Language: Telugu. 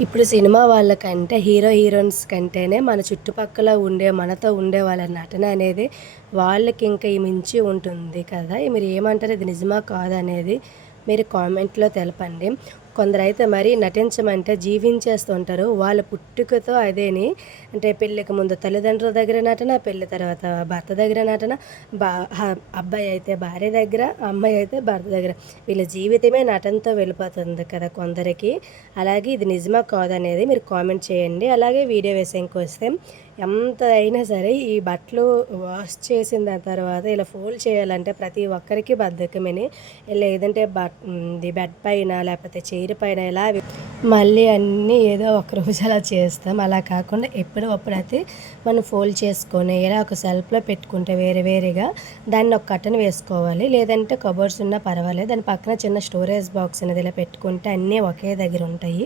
ఇప్పుడు సినిమా వాళ్ళకంటే హీరో, హీరోయిన్స్ కంటేనే మన చుట్టుపక్కల మనతో ఉండే వాళ్ళ నటన అనేది వాళ్ళకింక మించి ఉంటుంది కదా! మీరు ఏమంటారు? ఇది నిజమా? కాదా? అనేది మీరు కామెంట్‌లో తెలపండి. కొందరైతే మరీ నటించమంటే జీవించేస్తుంటారు. వాళ్ళ పుట్టుకతో అదేని అంటే పెళ్ళికి ముందు తల్లిదండ్రుల దగ్గర నటన, పెళ్లి తర్వాత భర్త దగ్గర నటన, బా హ అబ్బాయి అయితే భార్య దగ్గర, అమ్మాయి అయితే భర్త దగ్గర. వీళ్ళ జీవితమే నటనతో వెళ్ళిపోతుంది కదా కొందరికి. అలాగే ఇది నిజమా కాదా అనేది మీరు కామెంట్ చేయండి. అలాగే వీడియో విషయంకొస్తే ఎంత అయినా సరే ఈ బట్టలు వాష్ చేసిన దాని తర్వాత ఇలా ఫోల్డ్ చేయాలంటే ప్రతి ఒక్కరికి బద్ధకమని లేదంటే ఇది బెడ్ పైన లేకపోతే చైర్ పైన ఇలా మళ్ళీ అన్నీ ఏదో ఒకరోజు అలా చేస్తాం. అలా కాకుండా ఎప్పుడో అప్పుడైతే మనం ఫోల్డ్ చేసుకొని ఇలా ఒక సెల్ఫ్‌లో పెట్టుకుంటే వేరే వేరేగా దాన్ని ఒక కర్టెన్ వేసుకోవాలి. లేదంటే కబోర్డ్స్ ఉన్నా పర్వాలేదు. దాని పక్కన చిన్న స్టోరేజ్ బాక్స్ అనేది ఇలా పెట్టుకుంటే అన్నీ ఒకే దగ్గర ఉంటాయి.